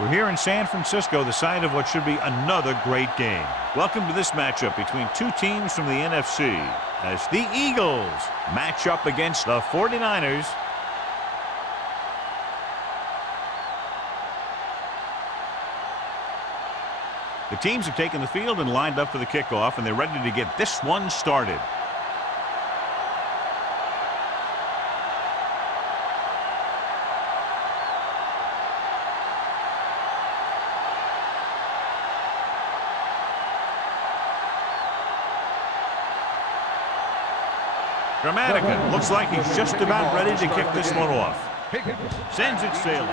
We're here in San Francisco, the site of what should be another great game. Welcome to this matchup between two teams from the NFC as the Eagles match up against the 49ers. The teams have taken the field and lined up for the kickoff, and they're ready to get this one started. Dramatica looks like he's just about ready to kick this one off. Sends it sailing.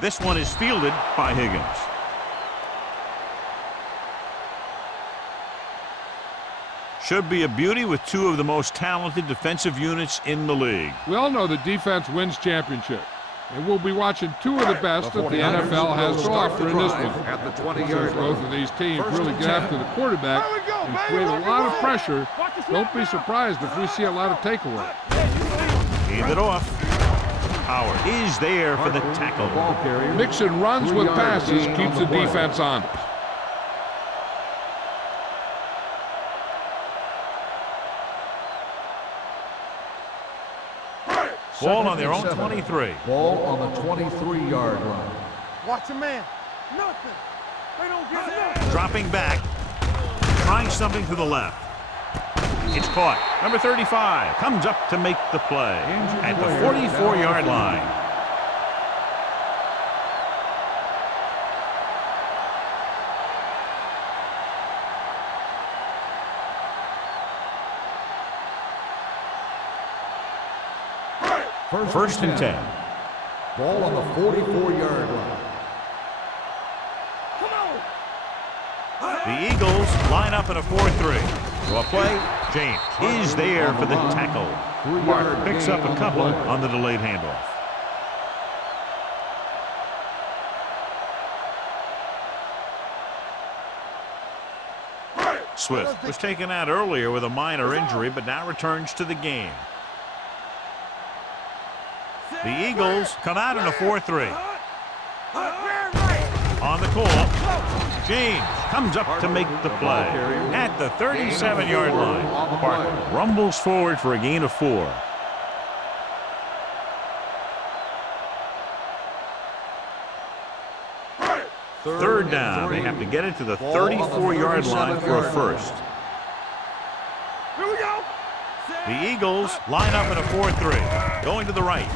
This one is fielded by Higgins. Should be a beauty with two of the most talented defensive units in the league. We all know the defense wins championships. And we'll be watching two of the best that the NFL has to offer in this one. At the 20-yard line. Both of these teams really get after the quarterback and create a lot of pressure. Don't be surprised if we see a lot of takeaway. Hand it off. Howard is there for the tackle. Mixing runs with passes keeps the defense honest. Ball on their own 23. Ball on the 23-yard line. Watch a man. Nothing. They don't get nothing. Dropping back. Trying something to the left. It's caught. Number 35 comes up to make the play at the 44-yard line. First and 10. Ball on the 44-yard line. The Eagles line up in a 4-3. So a play, James is there for the tackle. Mark picks up a couple on the delayed handoff. Swift was taken out earlier with a minor injury, but now returns to the game. The Eagles come out in a 4-3. On the call, James comes up to make the play at the 37-yard line. Parker rumbles forward for a gain of 4. Third down. They have to get it to the 34-yard line for a first. Here we go. The Eagles line up in a 4-3. Going to the right.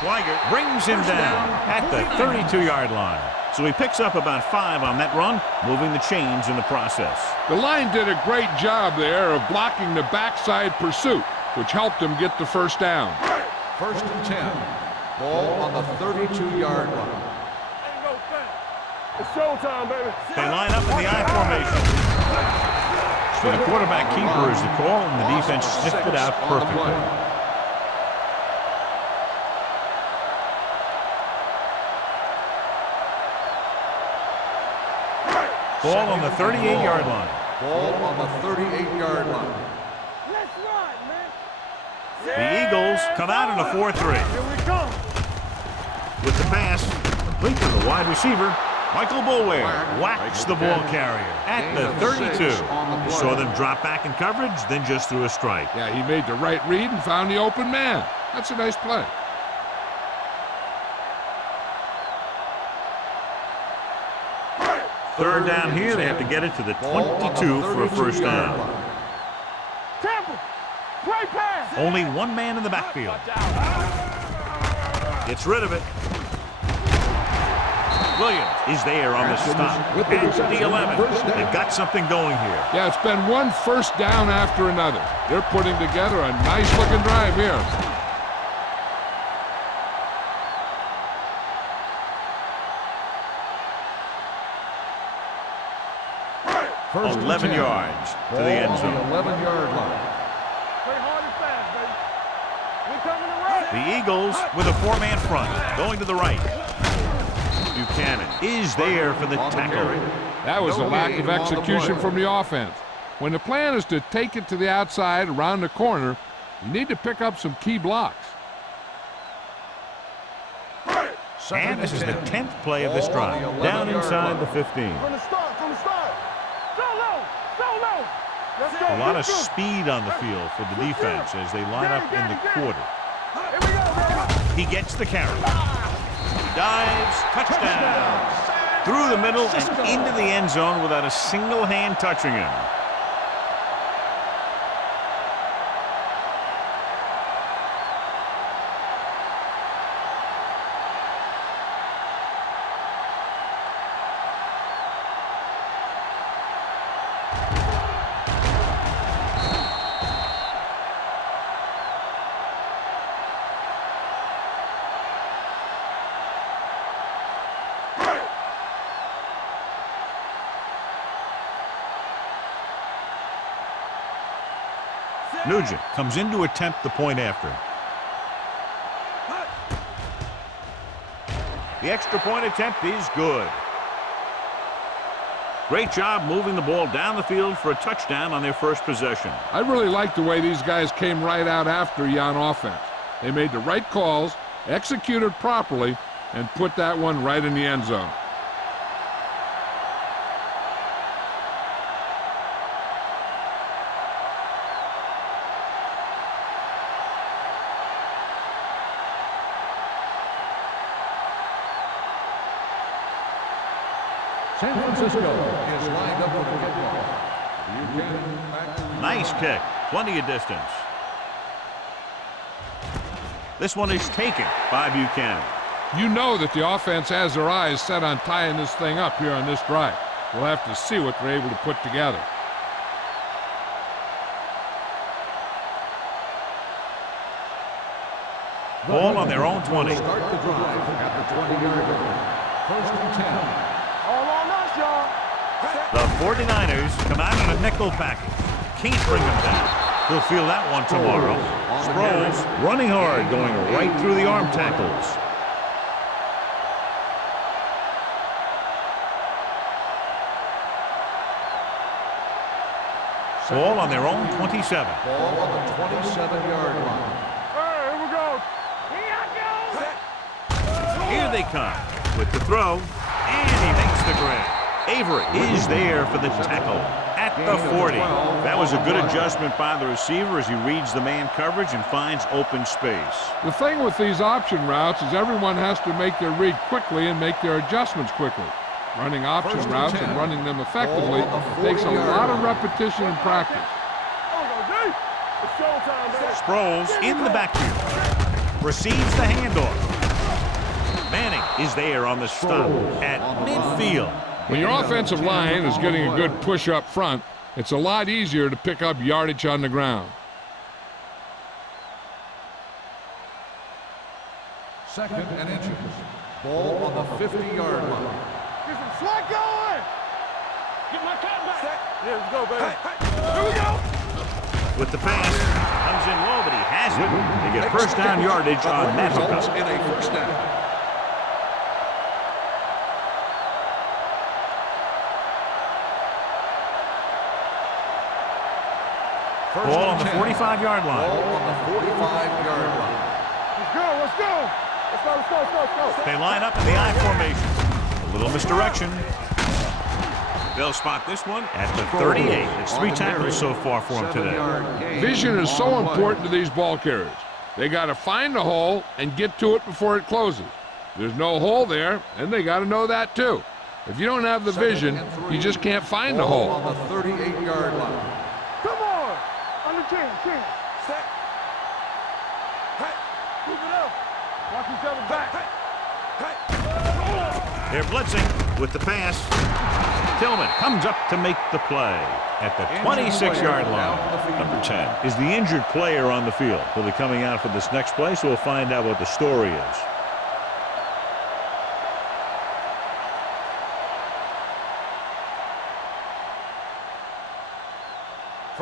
Schweiger brings him down at the 32-yard line. So he picks up about 5 on that run, moving the chains in the process. The line did a great job there of blocking the backside pursuit, which helped them get the first down. First and 10. Ball on the 32-yard line. It's showtime, baby. They line up in the I formation. So the quarterback keeper is the call, and the defense sniffed it out perfectly. Ball on the 38-yard line. Ball on the 38-yard line. Let's ride, man. The Eagles come out in a 4-3. Here we come. With the pass, complete to the wide receiver, Michael Boulware whacks the ball carrier at the 32. You saw them drop back in coverage, then just threw a strike. Yeah, he made the right read and found the open man. That's a nice play. Third down here, they have to get it to the 22 for a first down. Temple. Play pass. Only one man in the backfield. Gets rid of it. Williams is there on the stop. At the 11. They've got something going here. Yeah, it's been one first down after another. They're putting together a nice-looking drive here. First 11 yards to the end zone. 11-yard line. Play hard and fast, baby. We're coming to run. The Eagles with a 4-man front, going to the right. Buchanan is there for the tackle. That was a lack of execution from the offense. When the plan is to take it to the outside around the corner, you need to pick up some key blocks. And this is the 10th play of this drive. Down inside the 15. From the start, from the start. Solo, solo. Let's go. A lot of speed on the field for the defense as they line up in the quarter. Here we go, He gets the carry. He dives, touchdown. Through the middle and into the end zone without a single hand touching him. Nugent comes in to attempt the point after. The extra point attempt is good. Great job moving the ball down the field for a touchdown on their first possession. I really like the way these guys came right out after you on offense. They made the right calls, executed properly, and put that one right in the end zone. San Francisco is lined up with the kickoff. Nice kick. Plenty of distance. This one is taken by Buchanan. You know that the offense has their eyes set on tying this thing up here on this drive. We'll have to see what they're able to put together. Ball on their own 20. Start the drive at the 20-yard line. First and 10. All on us, y'all. The 49ers come out in a nickel package. Can't bring them down. He'll feel that one tomorrow. Sproles running hard, going right through the arm tackles. Ball on their own 27. Ball on the 27-yard line. Hey, here we go. Here I go. Here they come with the throw, and he makes the grab. Avery is there for the tackle at the 40. That was a good adjustment by the receiver as he reads the man coverage and finds open space. The thing with these option routes is everyone has to make their read quickly and make their adjustments quickly. Running option routes and running them effectively takes a lot of repetition and practice. It's showtime, baby. Sproles in the backfield. Receives the handoff. Manning is there on the stop at midfield. When your offensive line is getting a good push up front, it's a lot easier to pick up yardage on the ground. Second and inches. Ball on the 50-yard line. Get some slack going. Get my cat back. Yeah, let's go, baby. Here we go. With the pass, comes in low, but he has it. They get first down yardage on that Results hookup. in a first down. Ball on the 45-yard line. Ball on the 45-yard line. Let's go, let's go. Let's go, let's go, let's go, let's go. They line up in the I formation. A little misdirection. They'll spot this one at the 38. It's 3 tackles so far for him today. Vision is so important to these ball carriers. They got to find the hole and get to it before it closes. There's no hole there, and they got to know that too. If you don't have the vision, you just can't find the hole. On the 38-yard line. Come on. On the 10. Set. Hey. Move it up. Watch each other back. Hey. They're blitzing with the pass. Tillman comes up to make the play at the 26-yard line. Number 10 is the injured player on the field. He'll be coming out for this next play, so we'll find out what the story is.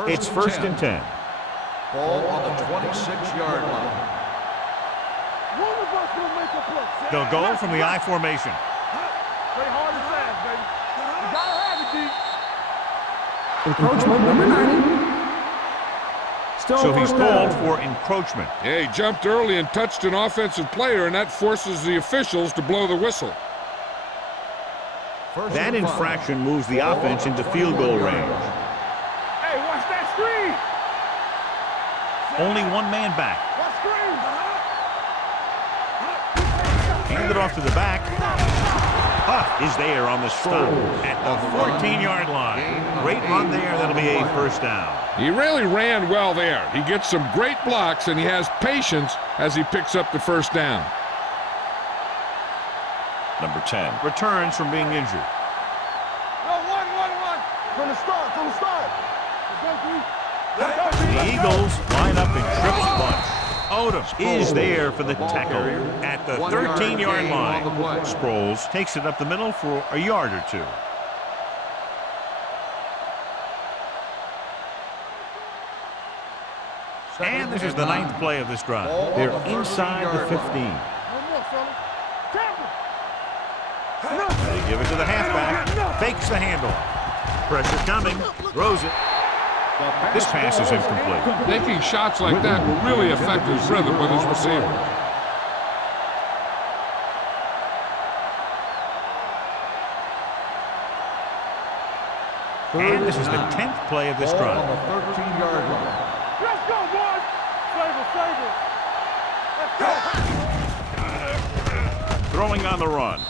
It's first and 10. Ball on the 26-yard line. One of us will make a play. They'll go from the I formation. Play hard and fast, baby. You gotta have it, D. Encroachment number 90. So he's called for encroachment. Yeah, he jumped early and touched an offensive player, and that forces the officials to blow the whistle. That infraction moves the offense into field goal range. Hey, watch that screen. Only one man back. Watch screen. Handed off to the back. Huff is there on the stop at the 14-yard line. Great run there. That'll be a first down. He really ran well there. He gets some great blocks, and he has patience as he picks up the first down. Number 10 returns from being injured. No, one. From the start. The Eagles line up in trips bunch. Odom is there for the tackle at the 13-yard line. Sproles takes it up the middle for a yard or two. And this is the 9th play of this drive. They're inside the 15. They give it to the halfback. Fakes the handoff. Pressure coming. Throws it. This pass is incomplete. Making shots like that will really affect his rhythm with his receiver. And this is the 10th play of this drive. On the 13-yard line. Let's go, boys. Save it. Throwing on the run.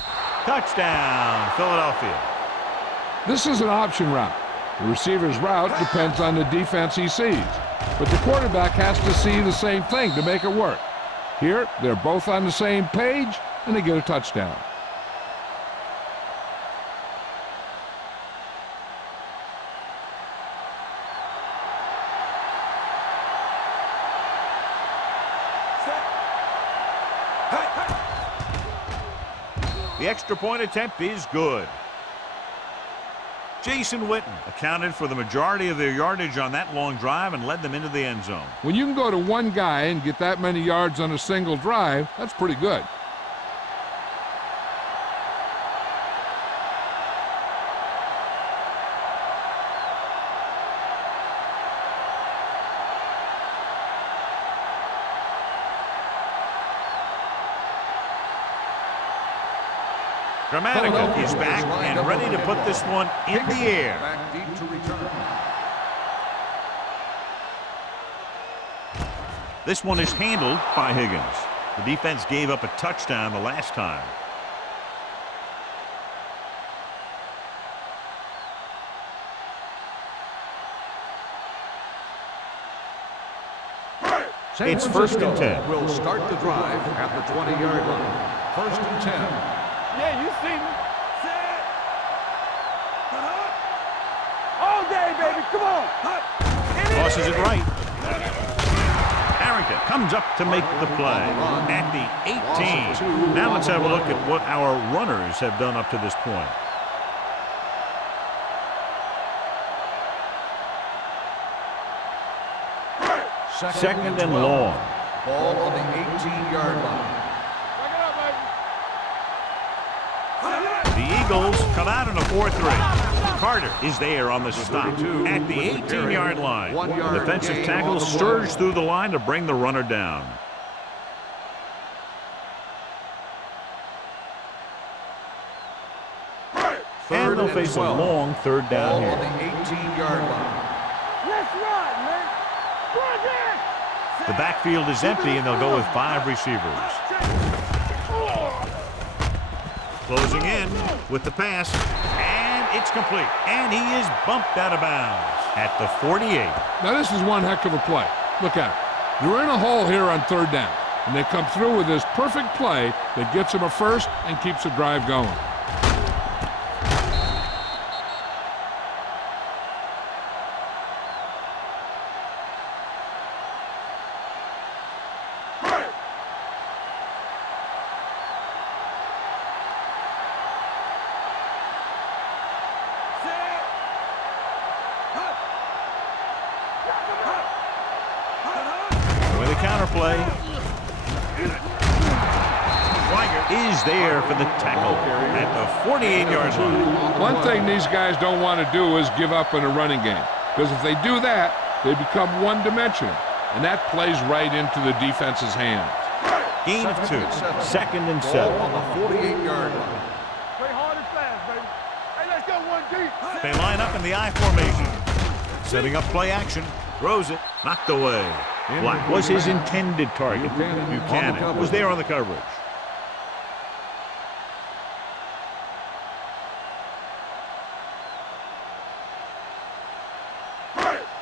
Touchdown, Philadelphia. This is an option route. The receiver's route depends on the defense he sees. But the quarterback has to see the same thing to make it work. Here, they're both on the same page, and they get a touchdown. The extra point attempt is good. Jason Witten accounted for the majority of their yardage on that long drive and led them into the end zone. When you can go to one guy and get that many yards on a single drive, that's pretty good. Dramatica is back and ready to put this one in the air. Back deep to return. This one is handled by Higgins. The defense gave up a touchdown the last time. It's 1st and 10. Will start the drive at the 20-yard line. 1st and 10. Yeah, you see me. All day, baby. Come on. Tosses it right. Harrington comes up to make the play at the 18. Now let's have a look at what our runners have done up to this point. Second and long. Ball on the 18-yard line. The Eagles come out in a 4-3. Carter is there on the stop at the 18-yard line. The defensive tackle surged through the line to bring the runner down. And they'll face a long 3rd down Ball on here. the 18-yard line. Let's run, man. Run it. The backfield is empty, and they'll go with 5 receivers. Closing in with the pass, and it's complete. And he is bumped out of bounds at the 48. Now, this is one heck of a play. Look at it. They're in a hole here on 3rd down, and they come through with this perfect play that gets them a first and keeps the drive going. With a counter play. Swigert is there for the tackle at the 48-yard line. One thing these guys don't want to do is give up in a running game, because if they do that, they become one-dimensional, and that plays right into the defense's hands. Gain of 2. 2nd and Ball 7. on the 48-yard line. Play hard and fast, baby. Hey, let's go one deep. They line up in the I formation. Setting up play action. Throws it. Knocked away. Black was his intended target. Buchanan was there on the coverage.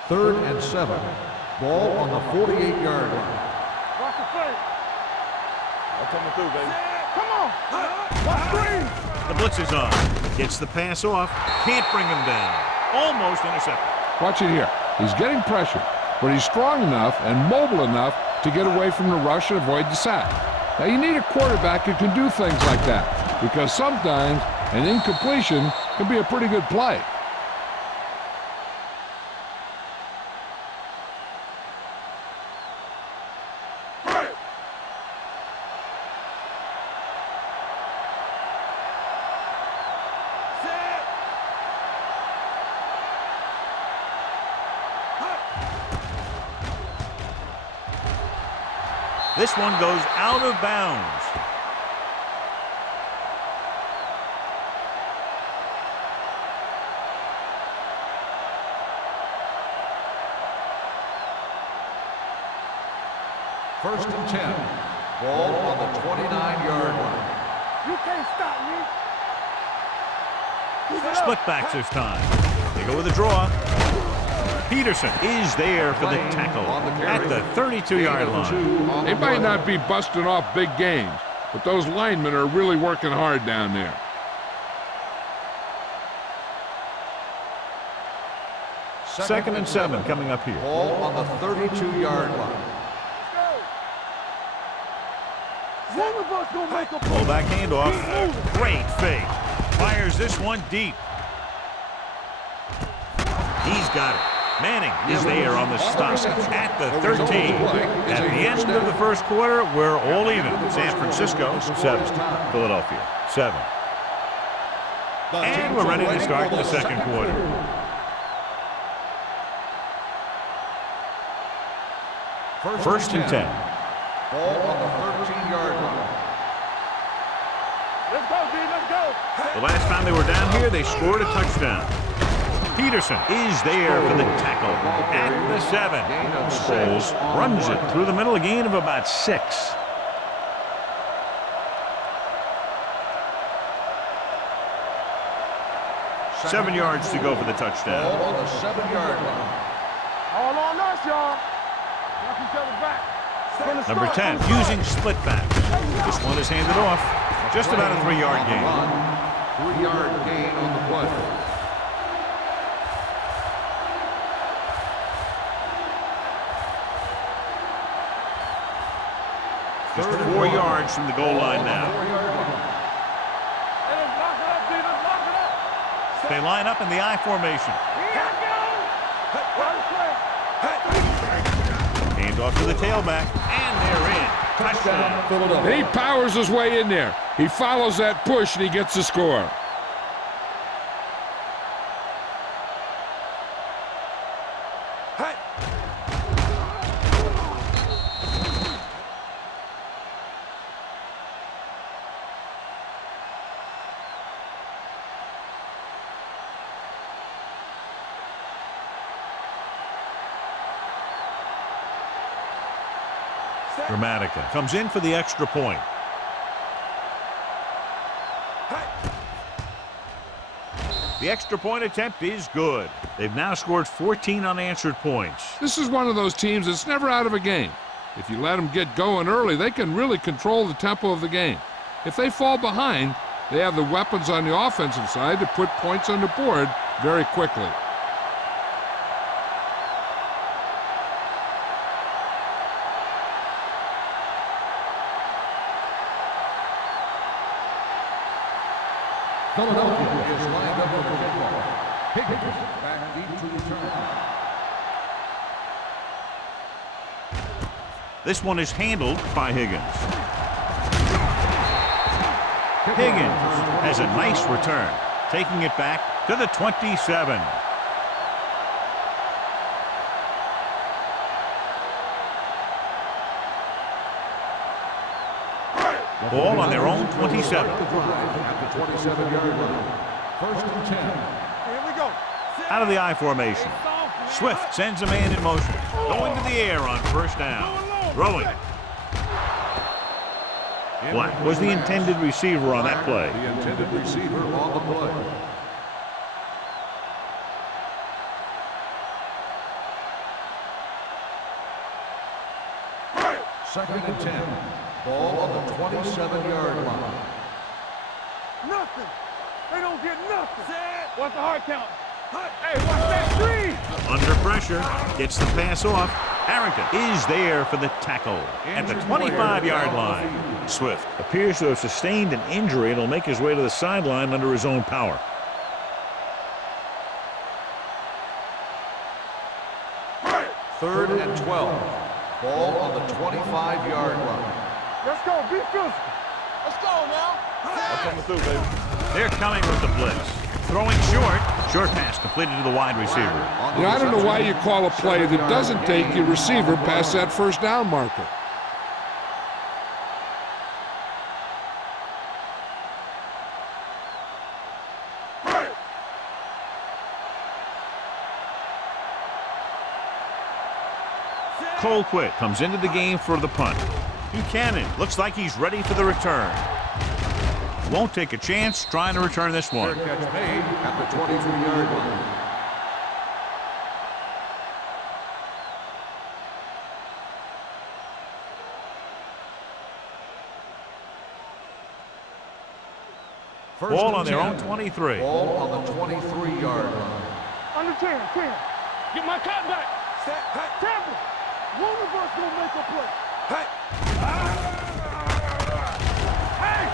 Third and 7. Ball on the 48-yard line. Watch the play. I'm coming through, baby. Come on. Watch screen. The blitz is on. Gets the pass off. Can't bring him down. Almost intercepted. Watch it here. He's getting pressure, but he's strong enough and mobile enough to get away from the rush and avoid the sack. Now, you need a quarterback who can do things like that, because sometimes an incompletion can be a pretty good play. This one goes out of bounds. First and 10. Ball on the 29-yard line. You can't stop me. Split backs this time. They go with a draw. Peterson is there for the tackle at the 32-yard line. They might not be busting off big games, but those linemen are really working hard down there. Second and 7 coming up here. Ball on the 32-yard line. One of us gonna make a play. Fullback handoff. Great fake. Fires this one deep. He's got it. Manning is there on the stop at the 13. At the end of the first quarter, we're all even. San Francisco 7, Philadelphia 7. And we're ready to start the second quarter. First and 10. Ball on the 13-yard line. Let's go, D. Let's go. The last time they were down here, they scored a touchdown. Peterson is there for the tackle at the 7. Sproles runs it through the middle, a gain of about 6. Seven yards to go for the touchdown. Ball on the 7-yard line. All on us, y'all. Watch each other back. Number 10 using split back. This one is handed off. Just about a 3-yard gain. 3-yard gain on the play. Just 4 yards from the goal line now. Hey, let's lock it up, D. Let's lock it up. They line up in the I formation. Hands off to the tailback, and they're in. Touchdown. He powers his way in there. He follows that push, and he gets the score. Dramatica comes in for the extra point. The extra point attempt is good. They've now scored 14 unanswered points. This is one of those teams that's never out of a game. If you let them get going early, they can really control the tempo of the game. If they fall behind, they have the weapons on the offensive side to put points on the board very quickly. Philadelphia is lined up for the kickoff. Higgins back deep to return. This one is handled by Higgins. Higgins has a nice return, taking it back to the 27. Ball on their own 27. At the 27-yard line. First and 10. Here we go. Out of the I formation. Swift sends a man in motion. Going to the air on first down. Throwing. Black was the intended receiver on that play. The intended receiver on the play. Second and 10. Ball on the 27-yard line. Nothing. They don't get nothing. What's the hard count? Hey, watch that screen. Under pressure. Gets the pass off. Harrington is there for the tackle at the 25-yard line. Swift appears to have sustained an injury and will make his way to the sideline under his own power. Third and 12. Ball on the 25-yard line. Let's go. Be physical. Let's go now. Coming through, baby. They're coming with the blitz. Throwing short. Short pass completed to the wide receiver. I don't know why you call a play that doesn't take your receiver past that first down marker. Colquitt comes into the game for the punt. Buchanan looks like he's ready for the return. Won't take a chance trying to return this one. Fair catch made at the 23-yard line. Ball on their own 23. Ball on the 23-yard line. Under 10. Get my cut back. Tampa. One of us gonna make a play.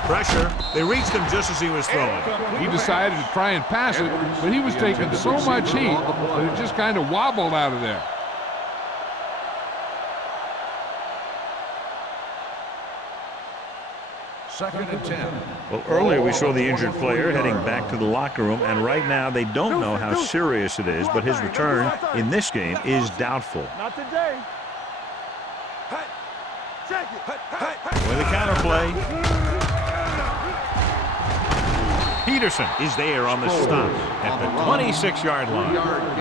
Pressure. They reached him just as he was throwing. He decided to try and pass it, but he was taking so much heat that it just kind of wobbled out of there. Second and 10. Well, earlier we saw the injured player heading back to the locker room, and right now they don't know how serious it is, but his return in this game is doubtful. Not today. Check it. With a counter play. Peterson is there on the stop at the 26-yard line.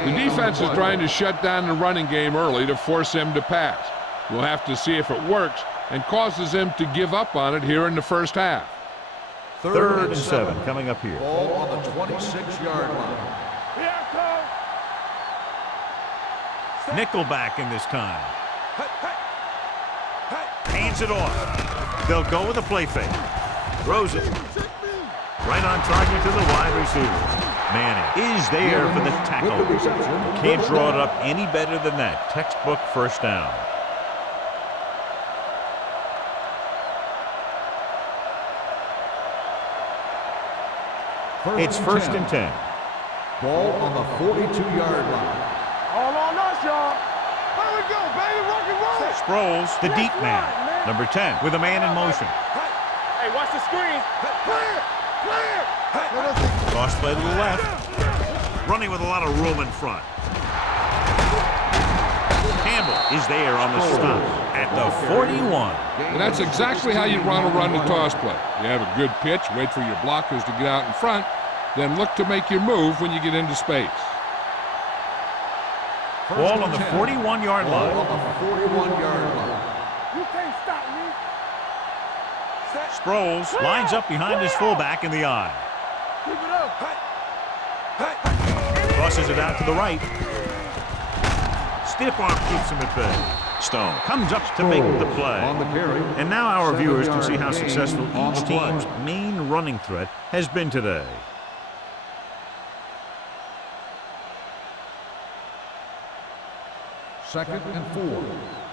The defense is trying to shut down the running game early to force him to pass. We'll have to see if it works and causes him to give up on it here in the first half. Third and 7 coming up here. Ball on the 26-yard line. Nickelback in this time. Hands it off. They'll go with a play fake. Throws it. Right on target to the wide receiver. Manning is there for the tackle. Can't draw it up any better than that. Textbook first down. It's first and 10. Ball on the 42-yard line. All on us, y'all. Here we go, baby. Rock and roll. Sproles, the deep man. Number 10 with a man in motion. Hey, watch the screen. Clear. Cross play to the left. Running with a lot of room in front. Campbell is there on the stop at the 41. And that's exactly how you want to run the toss play. You have a good pitch, wait for your blockers to get out in front, then look to make your move when you get into space. Ball on the 41-yard line. Ball on the 41-yard line. You can't stop me. Sproles lines up behind his fullback in the eye. Keep it up. Crosses it out to the right. Stiff arm keeps him at bay. Stone comes up to make the play. On the carry. And now our viewers can see how 7-yard successful gain on each the play. team's main running threat has been today. Second and 4.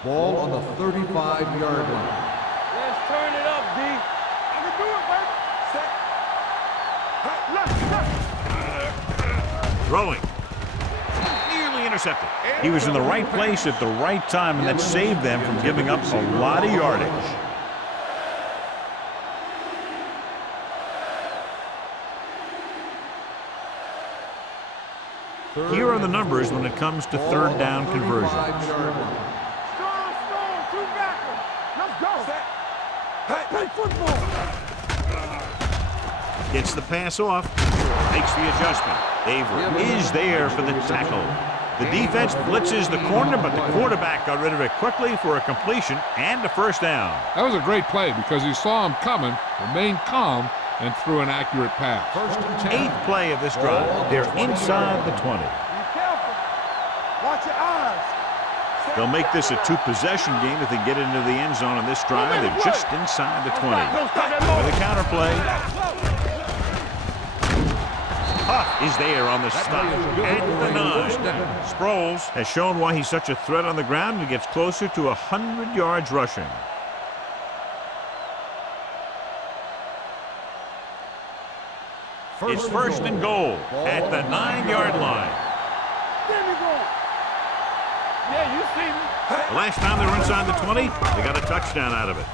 Ball on the 35-yard line. Let's turn it up, D. I can do it, baby. Set. Throwing. Nearly intercepted. He was in the right place at the right time, and that saved them from giving up a lot of yardage. Here are the numbers when it comes to third down conversions. Strong, two backers. Let's go. Set. Play football. Gets the pass off. Makes the adjustment. Avery is there for the tackle. The defense blitzes the corner, but the quarterback got rid of it quickly for a completion and a first down. That was a great play because he saw him coming, remained calm, and threw an accurate pass. First and 10. 8th play of this drive. They're inside the 20. Be careful. Watch your eyes. They'll make this a two-possession game if they get into the end zone on this drive. They're just inside the 20. With a counter play. Huff is there on the stop at the 9. Sproles has shown why he's such a threat on the ground and gets closer to 100 yards rushing. It's first and goal at the 9-yard line. There we go. Yeah, you see me. The last time they were inside the 20, they got a touchdown out of it.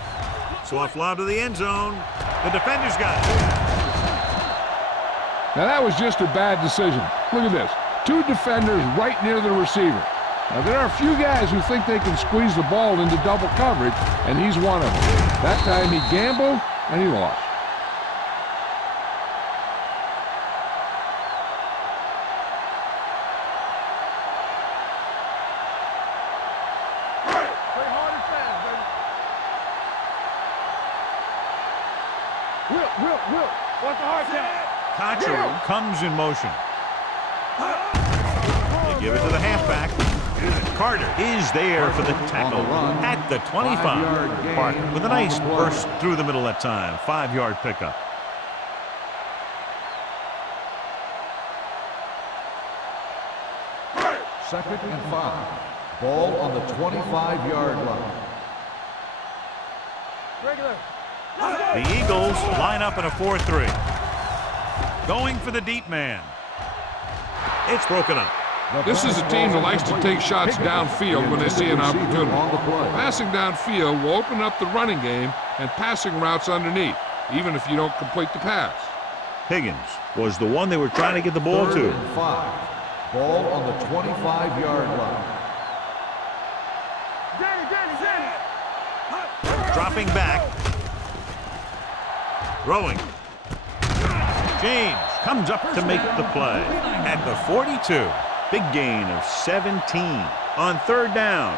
So off lob to the end zone. The defender's got it. Now that was just a bad decision. Look at this. 2 defenders right near the receiver. Now there are a few guys who think they can squeeze the ball into double coverage, and he's one of them. That time he gambled, and he lost. Play hard and fast, baby. Will. Watch the hard count. Kocher comes in motion. They give it to the halfback. Carter is there for the tackle at the 25. Parker with a nice burst through the middle that time. 5-yard pickup. Second and 5. Ball on the 25-yard line. Regular. The Eagles line up in a 4-3. Going for the deep man. It's broken up. This is a team that likes to take shots downfield when they see an opportunity. Passing downfield will open up the running game and passing routes underneath, even if you don't complete the pass. Higgins was the one they were trying to get the ball Third to. and 5. Ball on the 25-yard line. Danny. Dropping back. Throwing. James comes up to make the play at the 42. Big gain of 17 on 3rd down.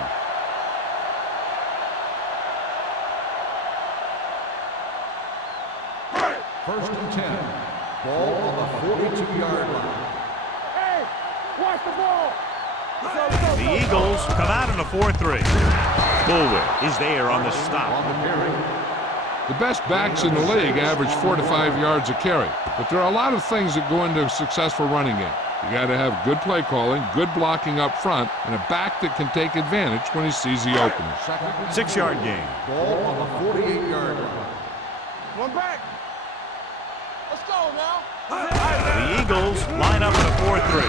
First and 10. Ball on the 42-yard line. Hey, watch the ball. The Eagles come out in a 4-3. Bullwick is there on the stop. On the carry. The best backs in the league average 4 to 5 yards a carry, but there are a lot of things that go into a successful running game. You got to have good play calling, good blocking up front, and a back that can take advantage when he sees the opening. 6-yard gain. Ball on the 48-yard line. One back. Let's go now. The Eagles line up in a 4-3.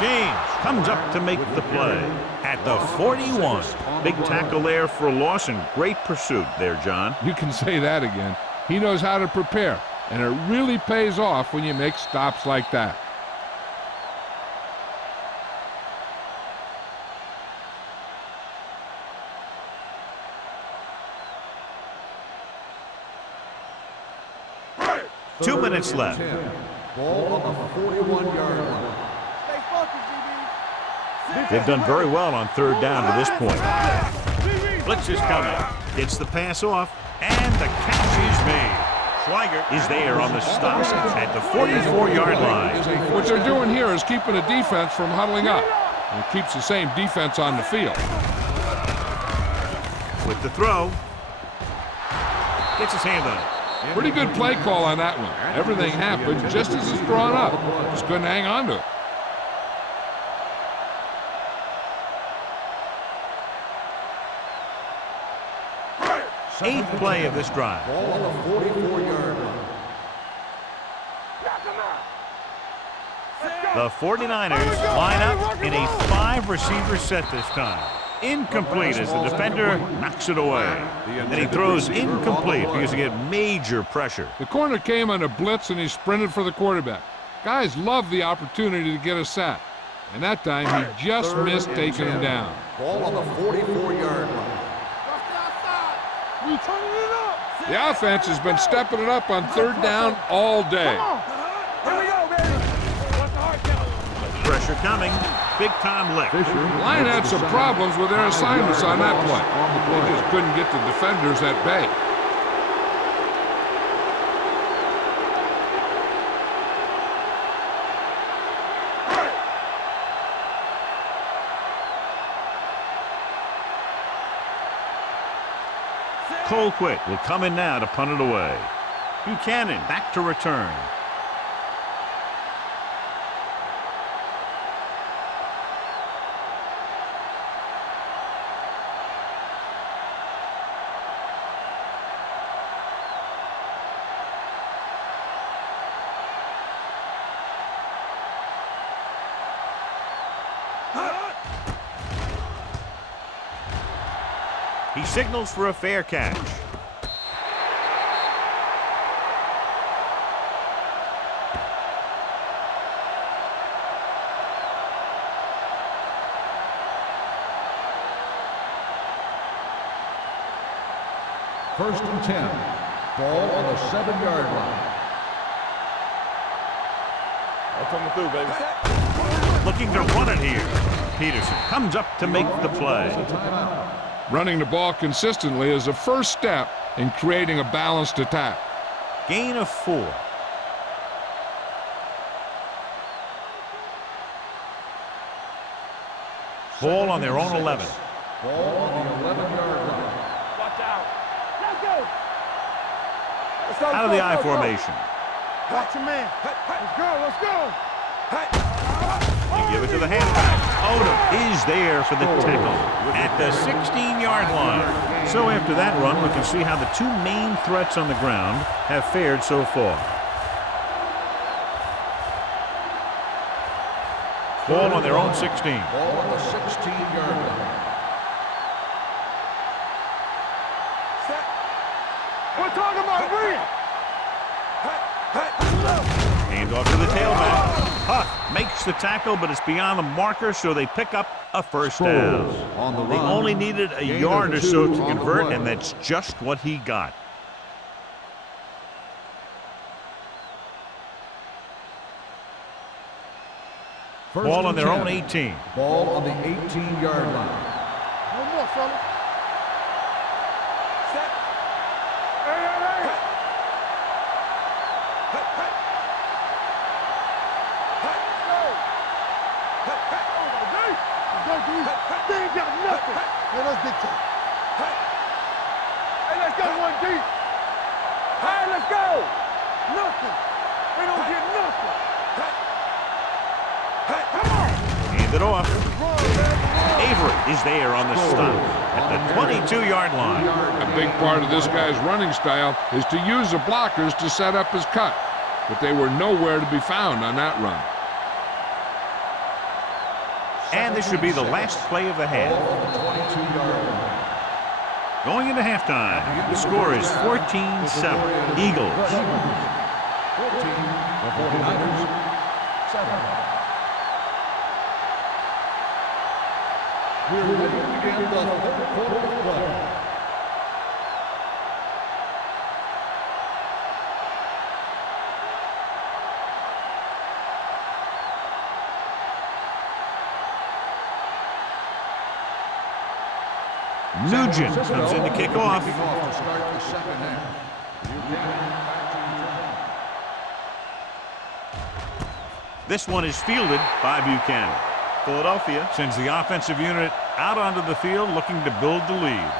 James comes up to make the play at the 41. Big tackle there for a loss and great pursuit there, John. You can say that again. He knows how to prepare, and it really pays off when you make stops like that. Two minutes left. 10. Ball on the 41-yard line. Stay focused, DB. They've done very well on 3rd down to this point. Blitz is coming. Gets the pass off, and the catch is made. Schweiger is there on the stop at the 44-yard line. What they're doing here is keeping the defense from huddling up. And it keeps the same defense on the field. With the throw. Gets his hand on it. Pretty good play call on that one. Everything happened just as it's drawn up. Just couldn't hang on to it. Eighth play of this drive. Ball on the 44-yard line. The 49ers line up in a 5-receiver set this time. Incomplete as the defender knocks it away. Then he throws incomplete because he get major pressure. The corner came on a blitz and he sprinted for the quarterback. Guys love the opportunity to get a sack. And that time he just missed taking him down. Ball on the 44-yard line. We turning it up. The offense has been stepping it up on third down all day. Come on. Here we go, baby. What's the hard count? Pressure coming. Big time lick. The line had some problems with their assignments on that play. They just couldn't get the defenders at bay. Colquitt will come in now to punt it away. Buchanan back to return. He signals for a fair catch. First and 10. Ball on the 7-yard line. I'm coming through, baby. Looking to run it here. Peterson comes up to make the play. Running the ball consistently is a first step in creating a balanced attack. Gain of 4. Ball on their own 11. Ball on the 11-yard line. Watch out. Let's go. Let's go. Out of the I formation. Watch your man. Let's go. Let's go. They give it to the halfback. Odom is there for the tackle at the 16-yard line. So after that run, we can see how the two main threats on the ground have fared so far. Ball on their own 16. Ball on the 16-yard line. We're talking about Green. Hand off to the tailback. Huff makes the tackle, but it's beyond the marker, so they pick up a first down. On the They run. only needed a Gain yard of or so 2 to on the convert, play. and that's just what he got. First Ball and on their 10. own 18. Ball on the 18-yard line. No more, fellas. Set. Hey, hey, hey. They ain't got nothing. Hey, let's get to it. Hey, let's go one deep. Hey, let's go. Nothing. They don't get nothing. Come on. Hand it off. Avery is there on the stop at the 22-yard line. A big part of this guy's running style is to use the blockers to set up his cut, but they were nowhere to be found on that run. And this should be the last play of the half. Ball on the 22-yard line. Going into halftime, the score is 14-7. Eagles. 14, the 49ers, 7. We're ready to begin the third quarter of play. Nugent comes in to kick off. Kicking off to start the second half. This one is fielded by Buchanan. Philadelphia sends the offensive unit out onto the field looking to build the lead.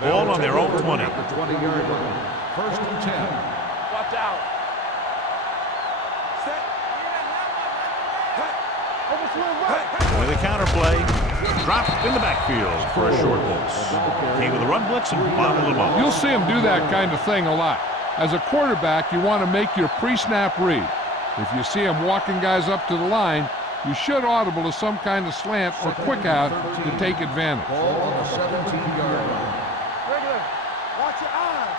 Ball on their own 20. At the 20-yard line. First and 10. Watch out. Set. Overswing right. With a counter play, dropped in the backfield for a short loss. Came with a run blitz and bobbled him up. You'll see him do that kind of thing a lot. As a quarterback, you want to make your pre-snap read. If you see him walking guys up to the line, you should audible to some kind of slant or quick out to take advantage. Ball on the 17-yard line. Regular. Watch your eyes.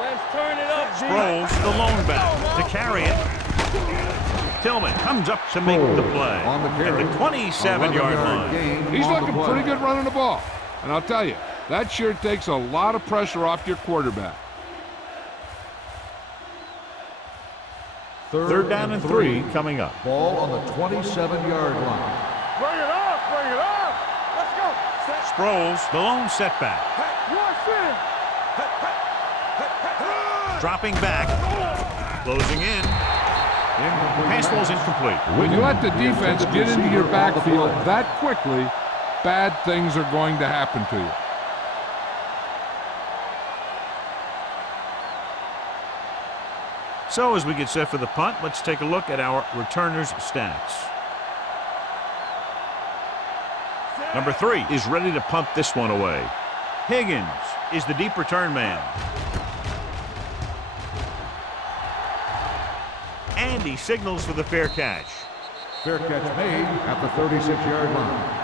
Let's turn it up, G. Sproles, the lone back, to carry it. Tillman comes up to make the play On the at carry. the 27-yard line. Gain He's on the looking play. pretty good running the ball. And I'll tell you, that sure takes a lot of pressure off your quarterback. Third down and 3 coming up. Ball on the 27-yard line. Bring it up, bring it up. Let's go. Sproles, the lone setback. Watch in. Dropping back. Closing in. Pass ball's incomplete. When you let the defense get into your backfield that quickly, bad things are going to happen to you. So as we get set for the punt, let's take a look at our returners' stats. Number 3 is ready to punt this one away. Higgins is the deep return man. And he signals for the fair catch. Fair catch made at the 36-yard line.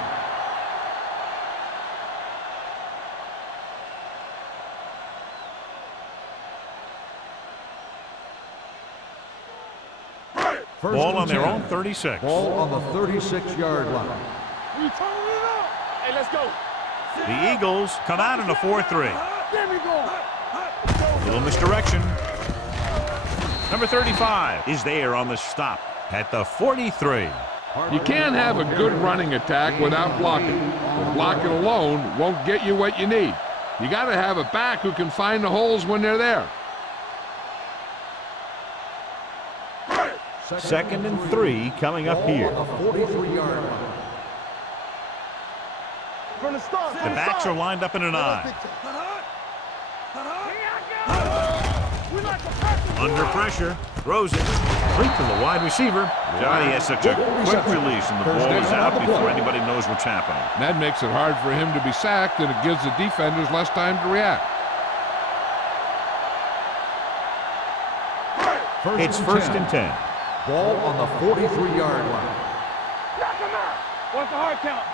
First Ball and on their 10. own 36. Ball on the 36-yard line. We turn it up. Hey, let's go. The Eagles come out in a 4-3. There we go. Little misdirection. Number 35 is there on the stop at the 43. You can't have a good running attack without blocking. But blocking alone won't get you what you need. You got to have a back who can find the holes when they're there. Second and 3 coming up here. Ball on the 43-yard line. From the start. The backs are lined up in an eye. Under pressure, throws it, complete to the wide receiver. Johnny has such a quick release, and the ball is out before anybody knows what's happening. That makes it hard for him to be sacked, and it gives the defenders less time to react. It's first and 10. Ball on the 43-yard line. Knock him out. What's the hard count?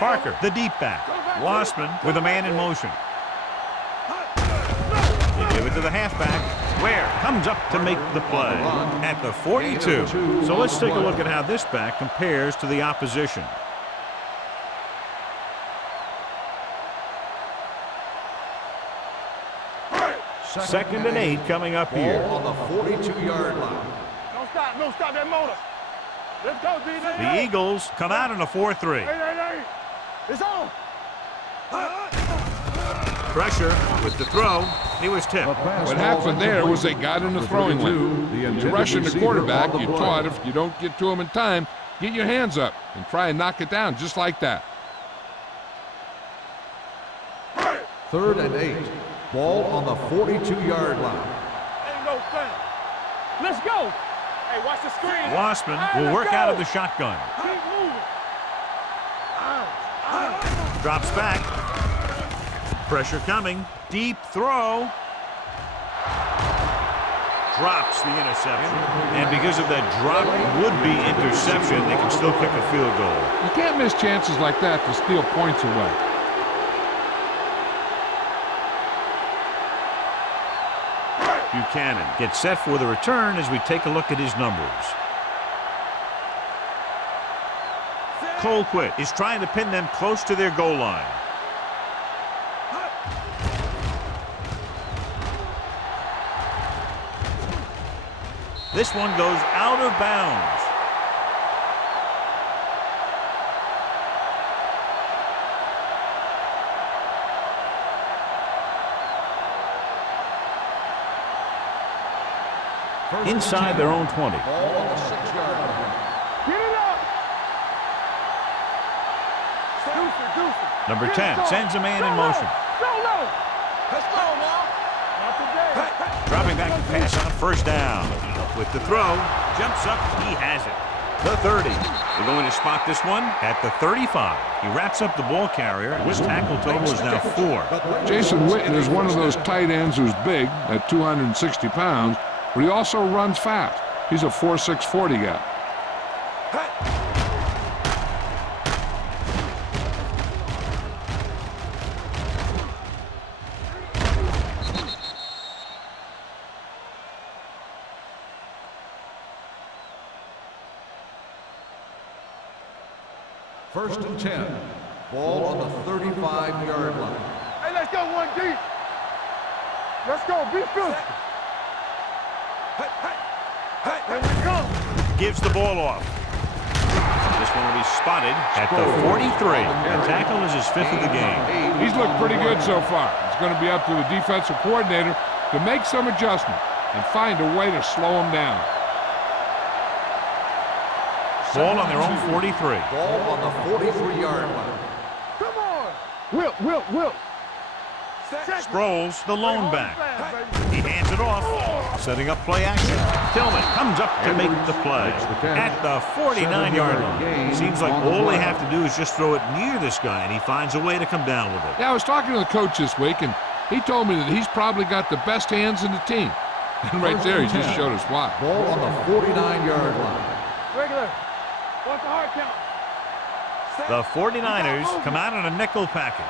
Parker, the deep back. Wassman with a man in motion. They give it to the halfback. Ware comes up to make the play at the 42. So let's take a look at how this back compares to the opposition. Second and 8 coming up here. Ball on the 42-yard line. Don't stop that motor. Let's go, DJ. The Eagles come out in a 4-3. Hey. It's on. Pressure with the throw. He was tipped. What happened there was they got in the throwing lane. You're rushing the quarterback, you taught if you don't get to him in time, get your hands up and try and knock it down just like that. Third and 8. Ball on the 42-yard line. Ain't no thing. Let's go. Hey, watch the screen. Wassman will work out of the shotgun. Keep moving. Drops back. Pressure coming. Deep throw. Drops the interception. And because of that drop would-be interception, they can still kick a field goal. You can't miss chances like that to steal points away. Buchanan gets set for the return as we take a look at his numbers. Colquitt is trying to pin them close to their goal line. This one goes out of bounds. Inside their own 20. Ball on the 6-yard line. Get it up. Deuce. Number 10 sends a man in motion. Solo. Let's go now. Not today. Dropping back to pass on first down. With the throw, jumps up, he has it. The 30. They're going to spot this one at the 35. He wraps up the ball carrier. His tackle total is now 4. Jason Witten is one of those tight ends who's big at 260 pounds, but he also runs fast. He's a 4.6 40 guy. First and 10. Ball on the 35-yard line. Hey, let's go one deep. Let's go. Be physical. Here we go. Gives the ball off. This one will be spotted at the 43. The tackle is his 5th of the game. He's looked pretty good so far. It's going to be up to the defensive coordinator to make some adjustment and find a way to slow him down. Ball on their own 43. Ball on the 43-yard line. Come on. Whip. Sproles, the lone back. He hands it off, setting up play action. Tillman comes up to make the play at the 49-yard line. Seems like all they have to do is just throw it near this guy, and he finds a way to come down with it. Yeah, I was talking to the coach this week, and he told me that he's probably got the best hands in the team. And right there, he just showed us why. Ball on the 49-yard line. Regular. What's the hard count? The 49ers come out in a nickel package.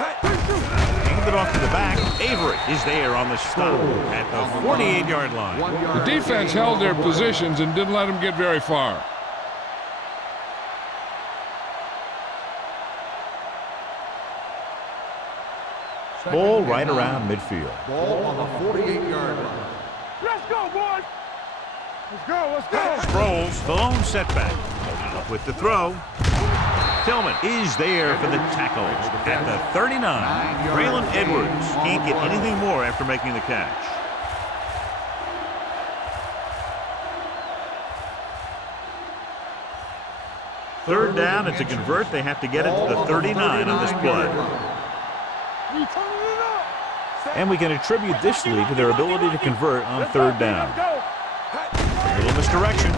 Hand it off to the back. Avery is there on the stop at the 48-yard line. The defense held their positions and didn't let them get very far. Ball right around midfield. Ball on the 48-yard line. Let's go, boys. Let's go. Sproles, the lone setback. With the throw. Tillman is there for the tackle at the 39. Braylon Edwards can't get anything more after making the catch. Third down, and to convert, they have to get it to the 39 on this play. And we can attribute this lead to their ability to convert on third down. A little misdirection.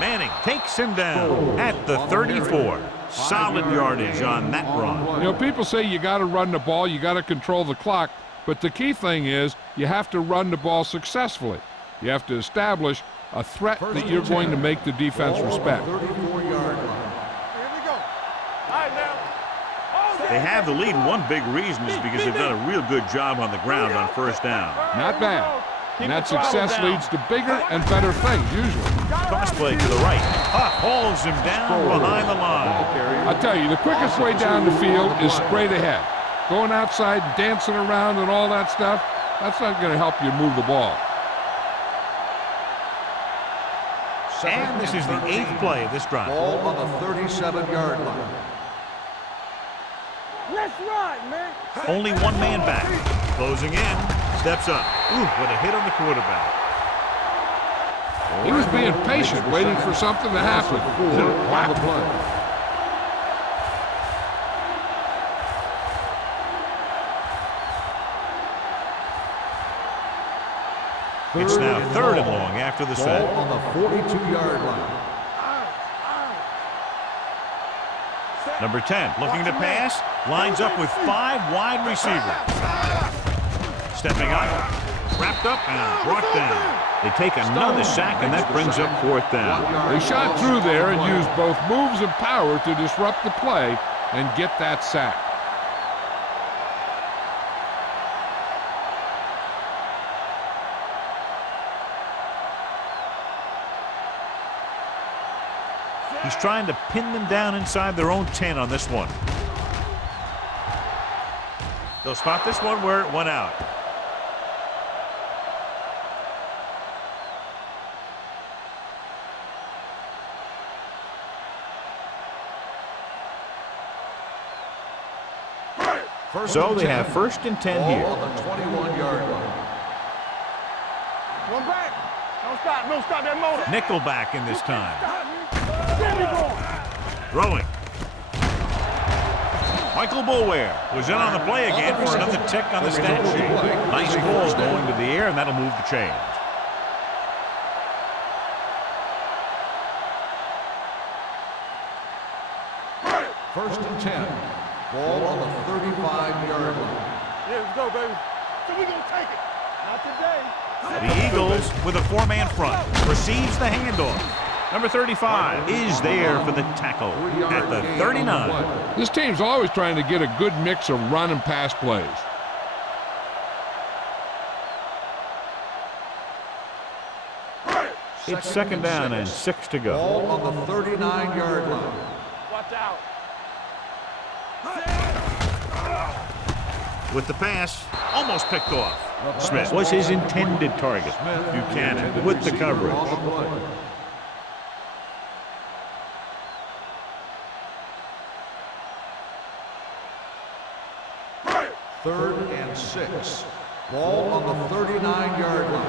Manning takes him down at the 34. Solid yardage on that run. You know, people say you got to run the ball, you got to control the clock, but the key thing is you have to run the ball successfully. You have to establish a threat that you're going to make the defense respect. They have the lead, and one big reason is because they've done a real good job on the ground on first down. Not bad. And that success leads to bigger and better things, usually. Cross play to the right. Hauls him down behind the line. I tell you, the quickest way down the field is straight ahead. Going outside, dancing around and all that stuff, that's not going to help you move the ball. And this is the 8th play of this drive. Ball on the 37-yard line. Let's ride, man. Only one man back. Closing in. Steps up. Ooh, what a hit on the quarterback. He was being patient, waiting for something to happen. Whack. It's now third and long after the set. Ball on the 42-yard line. Number 10 looking to pass. Lines up with 5 wide receivers. Stepping up. Wrapped up and brought down. They take another sack, and that brings up 4th down. They shot through there and used both moves and power to disrupt the play and get that sack. He's trying to pin them down inside their own 10 on this one. They'll spot this one where it went out. So they have 1st and 10 here. Ball on the 21-yard line. One back. Don't stop that motor. Nickelback in this time. Throwing. Michael Boulware was in on the play again for another tick on the stat sheet. Nice ball going to the air, and that'll move the chains. First and 10. Ball on the 35-yard line. Yeah, let's go, baby. So we gonna take it. Not today. The Eagles with a 4-man front receives the handoff. Number 35 is there for the tackle at the 39. This team's always trying to get a good mix of run and pass plays. It's second down and 6 to go. Ball on the 39-yard line. Watch out. With the pass, almost picked off. Smith was his intended target. Buchanan with the coverage. Third and 6. Ball on the 39-yard line. All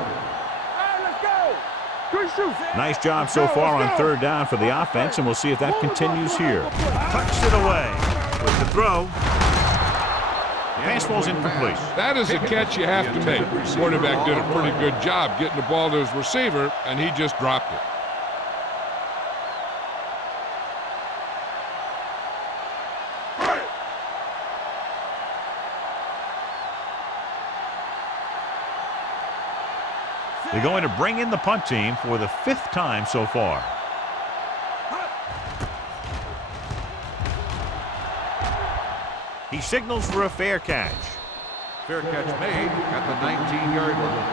right, let's go. Good shoot. Nice job so far on third down for the offense, and we'll see if that continues here. Tucks it away with the throw. Pass ball's incomplete. That is a catch you have to make. The quarterback did a pretty good job getting the ball to his receiver, and he just dropped it. They're going to bring in the punt team for the 5th time so far. He signals for a fair catch. Fair catch made at the 19-yard line.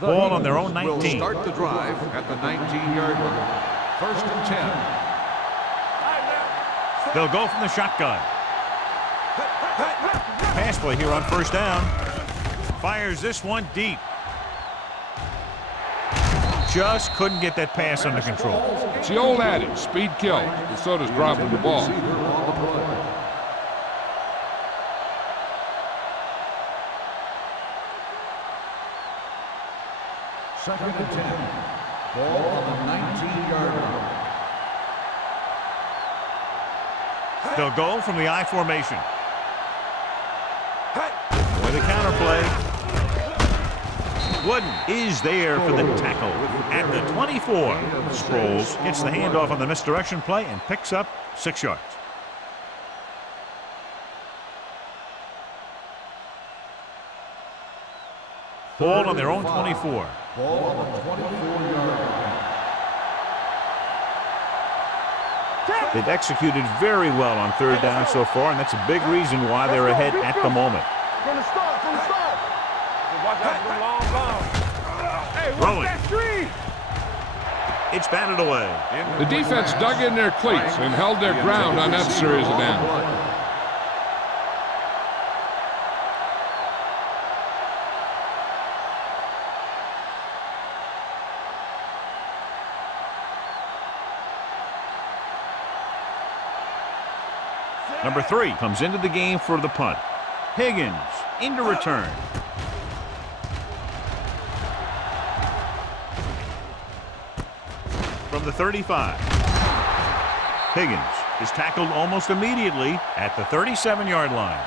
Ball on their own Will 19. start the drive at the 19-yard line. First and 10. They'll go from the shotgun. Pass play here on first down. Fires this one deep. Just couldn't get that pass under control. It's the old adage, speed kills, and so does dropping the ball. Second and 10. Ball on the 19-yard line. They'll go from the I formation. With a counter play. Wooden is there for the tackle at the 24. Sproles gets the handoff on the misdirection play and picks up 6 yards. Ball on their own 24. Ball on the 24-yard line. They've executed very well on third down so far, and that's a big reason why they're ahead at the moment. From the start, from the start. Watch out for the long bomb. Hey, Rolling. what's that screen? It's batted away. The defense dug in their cleats and held their ground on that series of downs. Number 3 comes into the game for the punt. Higgins into return. From the 35. Higgins is tackled almost immediately at the 37-yard line.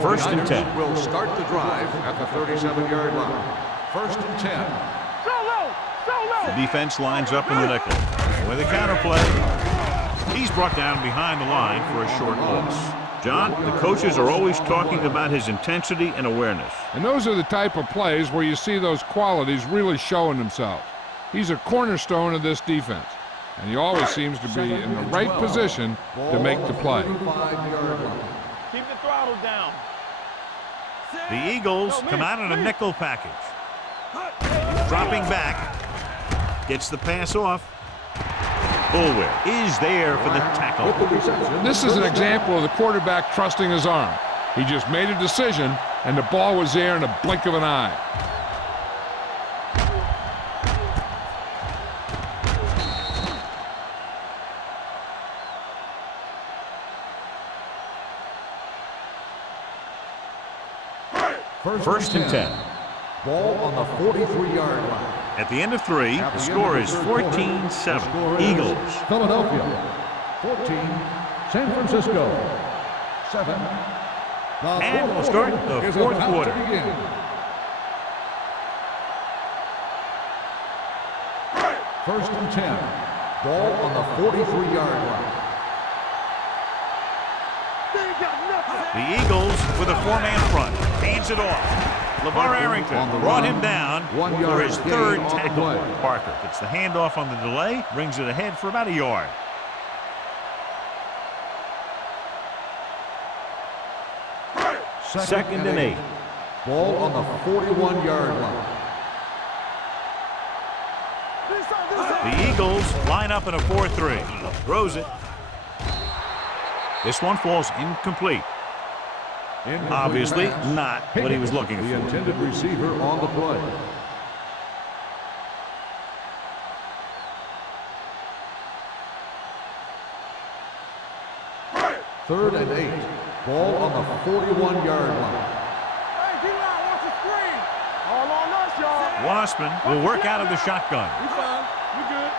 First and 10. Will start the drive at the 37-yard line. First and 10. The defense lines up in the nickel. With a counter play, he's brought down behind the line for a short loss. John, the coaches are always talking about his intensity and awareness. And those are the type of plays where you see those qualities really showing themselves. He's a cornerstone of this defense, and he always seems to be in the right position to make the play. Keep the throttle down. The Eagles come out in a nickel package. Dropping back. Gets the pass off. Bulwer is there for the tackle. This is an example of the quarterback trusting his arm. He just made a decision, and the ball was there in a blink of an eye. First and 10. Ball on the 43-yard line. At the end of 3, the score is 14-7. Eagles. Philadelphia. 14. San Francisco. 7. And we'll start the fourth quarter. First and 10. Ball on the 43-yard line. The Eagles with a four-man front. Hands it off. LeVar Arrington brought him down for his third tackle. Parker gets the handoff on the delay, brings it ahead for about a yard. Second and 8. Ball on the 41-yard line. The Eagles line up in a 4-3. Throws it. This one falls incomplete. Obviously not what he was looking for. The intended receiver on the play. Third and 8. Ball on the 41-yard line. Hey, D-line, watch the screen. All on us, y'all. Wassman will work out of the shotgun. We fine. We good.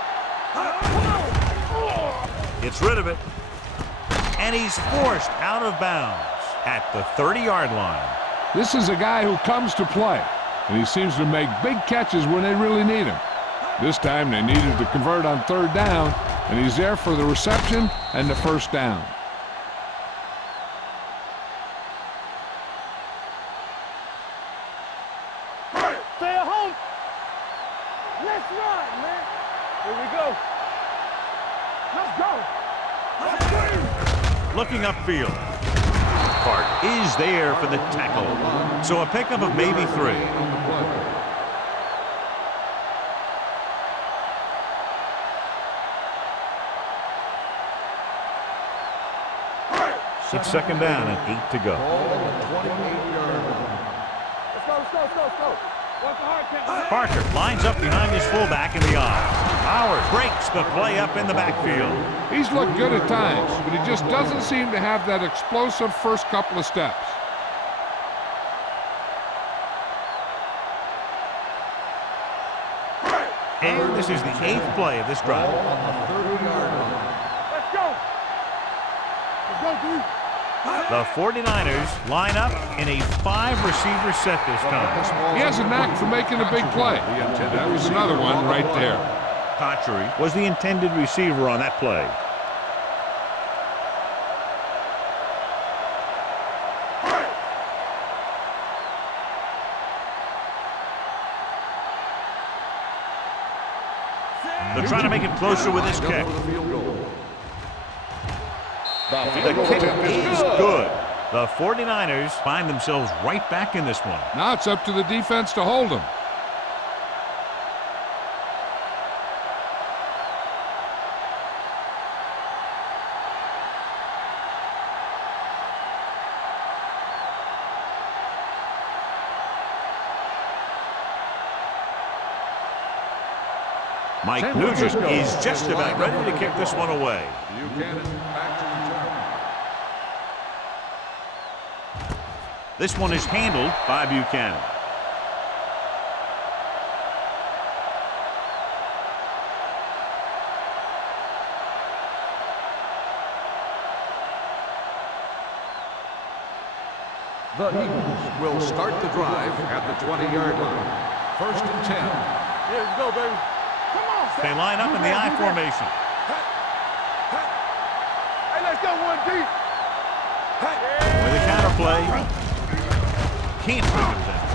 Gets rid of it. And he's forced out of bounds at the 30-yard line. This is a guy who comes to play, and he seems to make big catches when they really need him. This time they needed to convert on third down, and he's there for the reception and the first down. Stay at home. Let's run, man. Here we go. Let's go. Looking upfield. Park is there for the tackle. So a pickup of maybe 3. It's second down and 8 to go. Let's go. Watch the hard count. Parker lines up behind his fullback in the eye. Howard breaks the play up in the backfield. He's looked good at times, but he just doesn't seem to have that explosive first couple of steps. And this is the 8th play of this drive. Let's go. Let's go, dude. The 49ers line up in a 5-receiver set this time. He has a knack for making a big play. That was another one right there. Patry was the intended receiver on that play. They're trying to make it closer with this kick. The kick is good. The 49ers find themselves right back in this one. Now it's up to the defense to hold him. Mike Nugent is just about ready to kick this one away. This one is handled by Buchanan. The Eagles will start the drive at the 20-yard line. First and 10. Yeah, let's go, baby. Come on. They line up in the I formation. Hey, let's go, 1 deep. With a counter play. Can't bring it down.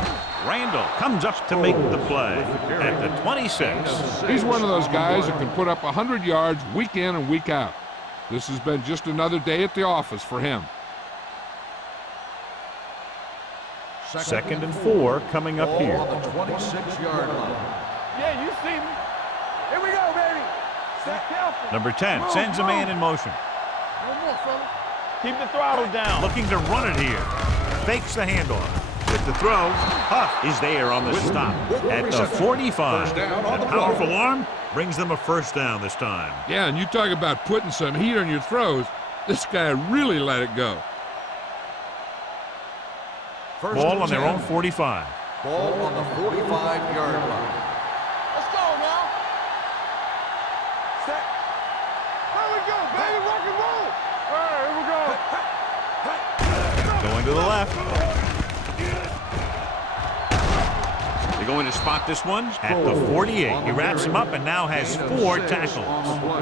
Randall comes up to make the play at the 26. He's one of those guys who can put up 100 yards week in and week out. This has been just another day at the office for him. Second and 4 coming up here. On the 26-yard line. Yeah, you see me. Here we go, baby. Stay careful. Number 10 sends a man in motion. No more, fella. Keep the throttle down. Looking to run it here. Fakes the handoff. With the throw, Huff is there on the stop at the 45. That powerful arm brings them a first down this time. Yeah, and you talk about putting some heat on your throws. This guy really let it go. Ball on their own 45. Ball on the 45-yard line. Let's go now. Set. There we go, baby. Rock and roll. All right, here we go. Going to the left. They're going to spot this one at the 48. He wraps him up and now has 4 tackles.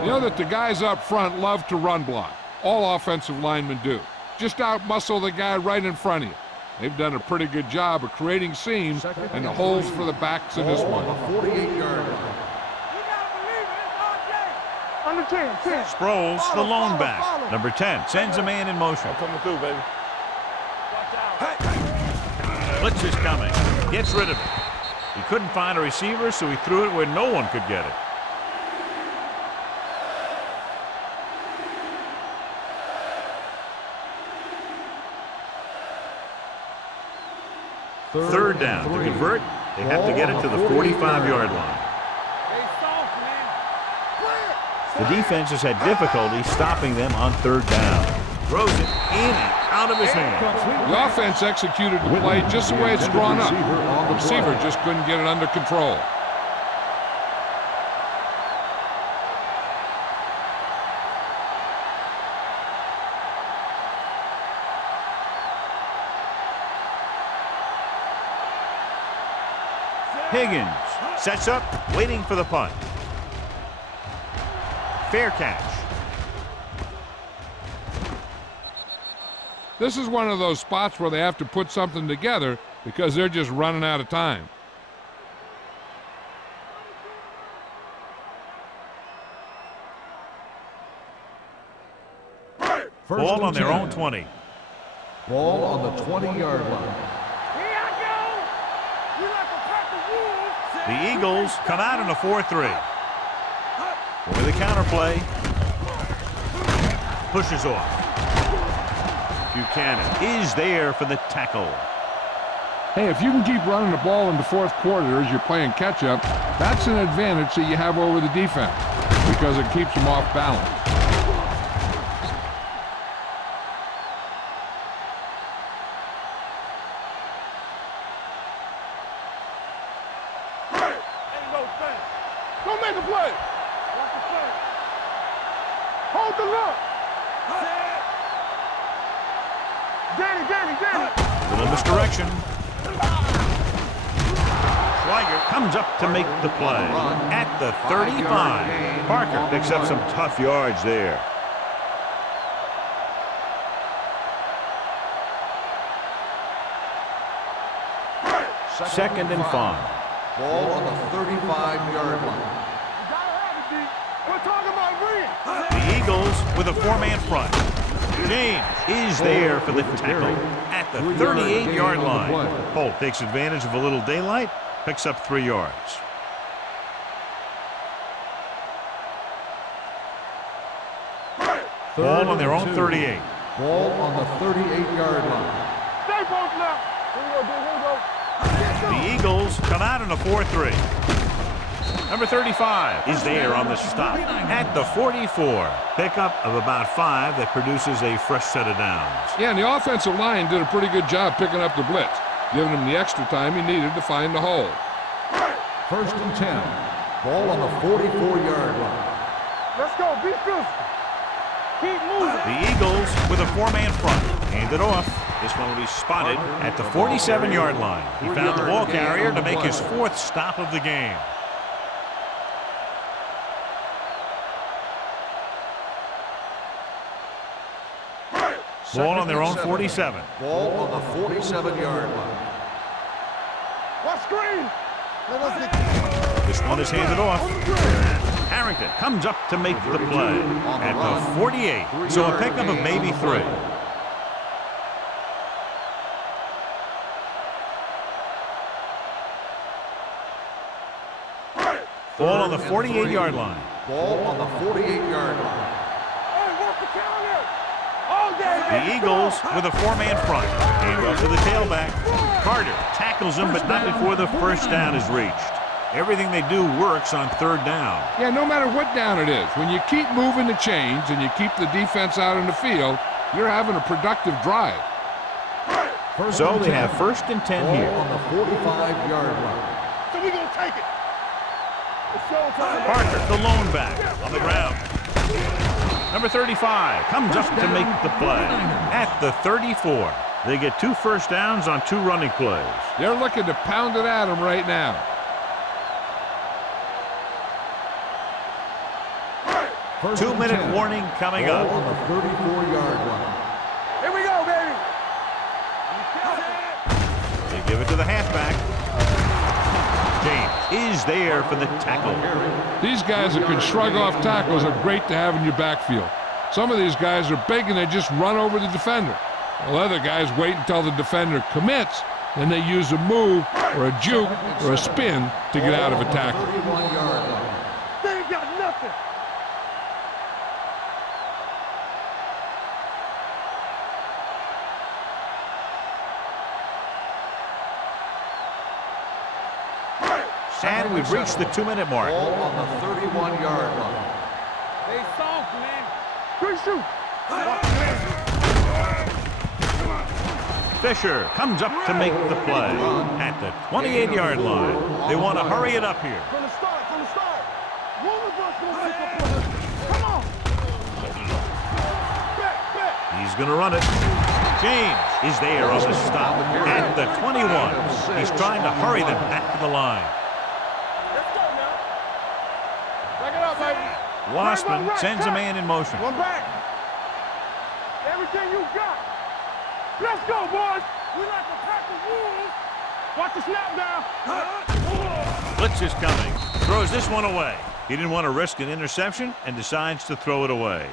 You know that the guys up front love to run block. All offensive linemen do. just out-muscle the guy right in front of you. They've done a pretty good job of creating seams and the holes for the backs in this one. 48-yard line. Under 10, 10. Sproles, the lone back. Number 10 sends a man in motion. Coming through, baby. Blitz is coming. Gets rid of it. He couldn't find a receiver, so he threw it where no one could get it. Third down. To convert, they have to get it to the 45-yard line. The defense has had difficulty stopping them on third down. Throws it in and out of his hand. The offense executed the play just the way it's drawn up. The receiver just couldn't get it under control. Higgins sets up, waiting for the punt. Fair catch. This is one of those spots where they have to put something together because they're just running out of time. Ball on their own 20. Ball on the 20-yard line. The Eagles come out in a 4-3. With the counter play. Pushes off. Buchanan is there for the tackle. Hey, if you can keep running the ball in the fourth quarter as you're playing catch-up, that's an advantage that you have over the defense because it keeps them off balance. Don't make a play. Watch the play. Hold the look. Danny. Little misdirection. Schweiger comes up to make the play at the 35. Parker picks up some tough yards there. Second and 5. Ball on the 35-yard line. We're talking about green. The Eagles with a 4-man front. James is there for the tackle at the 38-yard line. Holt takes advantage of a little daylight, picks up 3 yards. Ball on their own 38. Ball on the 38-yard line. Stay post now. Here we go. The Eagles come out in a 4-3. Number 35 is there on the stop at the 44. Pickup of about 5 that produces a fresh set of downs. Yeah, and the offensive line did a pretty good job picking up the blitz, giving him the extra time he needed to find the hole. First and 10. Ball on the 44-yard line. Let's go. Be physical. Keep moving. The Eagles with a 4-man front. Hand it off. This one will be spotted at the 47-yard line. He found the ball carrier to make his 4th stop of the game. Ball on their own 47. Ball on the 47-yard line. Watch screen. This one is handed off. Harrington comes up to make the play at the 48. So a pickup of maybe 3. Ball on the 48-yard line. Ball on the 48-yard line. Hey, work the counter. All day. The Eagles with a 4-man front. Hand off to the tailback. Carter tackles him, but not before the first down is reached. Everything they do works on third down. Yeah, no matter what down it is, when you keep moving the chains and you keep the defense out in the field, you're having a productive drive. So they have first and 10 here. Ball on the 45-yard line. So we gonna take it. It's showtime. Parker, the lone back, on the ground. Number 35 comes up to make the play at the 34. They get 2 first downs on 2 running plays. They're looking to pound it at him right now. First and 2-minute 10. warning coming Ball up. on the 34-yard line. Here we go. Give it to the halfback. James is there for the tackle. These guys that can shrug off tackles are great to have in your backfield. Some of these guys are big and they just run over the defender. While other guys wait until the defender commits, then they use a move or a juke or a spin to get out of a tackle. They ain't got nothing. And we've reached the 2-minute mark. Ball on the 31-yard line. They soft, man. Good shoot. Fisher comes up to make the play at the 28-yard line. They want to hurry it up here. From the start, One of us will make a play. Come on. Back. He's going to run it. James is there on the stop at the 21. He's trying to hurry them back to the line. Let's go now. Back it up, baby. Wassman Right, sends a man in motion. One back. Everything you got. Let's go, boys. We like to pack the wolves. Watch the snap down. Blitz is coming. Throws this one away. He didn't want to risk an interception and decides to throw it away.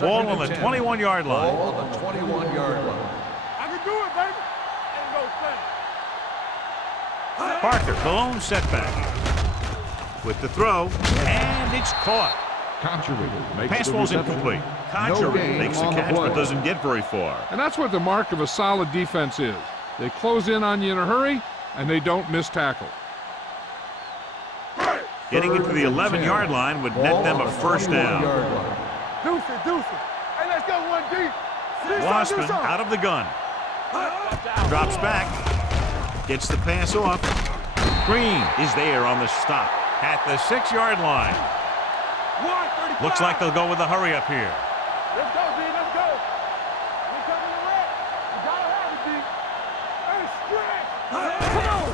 Ball on the 21-yard line. Ball on the 21-yard line. I can do it, baby. Ain't no thing. Parker, the lone setback. With the throw, and it's caught. Pass ball's incomplete. Conjuring makes the catch, but doesn't get very far. And that's what the mark of a solid defense is. They close in on you in a hurry, and they don't miss tackle. Getting into the 11-yard line would net them a first down. Deuce it. Hey, let's go, 1D. Wassman out of the gun. Drops back. Gets the pass off. Green is there on the stop at the 6-yard line. Looks like they'll go with the hurry up here. Let's go, D. Let's go. We coming to wreck. You gotta have it, D. Hey, stretch. Come on.